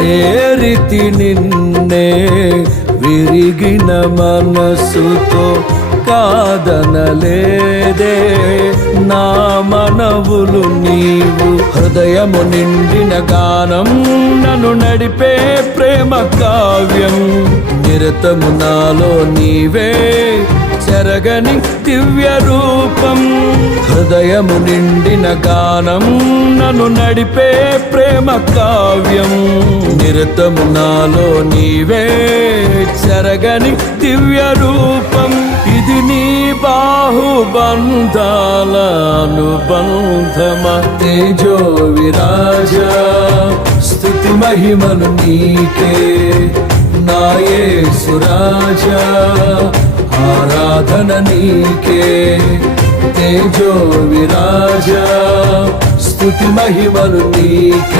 చేరితి నిన్నే విరిగిన మనసుతో కాదనలేదే నా మనవులు నీవు. హృదయము నిండిన గానం నన్ను నడిపే ప్రేమ కావ్యం. నిరతము నాలో నీవే చెరగని దివ్య రూపం. హృదయము నిండిన గానం నన్ను నడిపే ప్రేమ కావ్యం. నిరతము నాలో నీవే చెరగని దివ్య రూపం. ఇది నీ బాహుబంధాల అనుబంధమ. తేజో విరాజా స్తుతి మహిమలు నీకే నా యేసు రాజా. ఆరాధన నీకే తేజో విరాజా స్తుతి మహిమలు నీకే.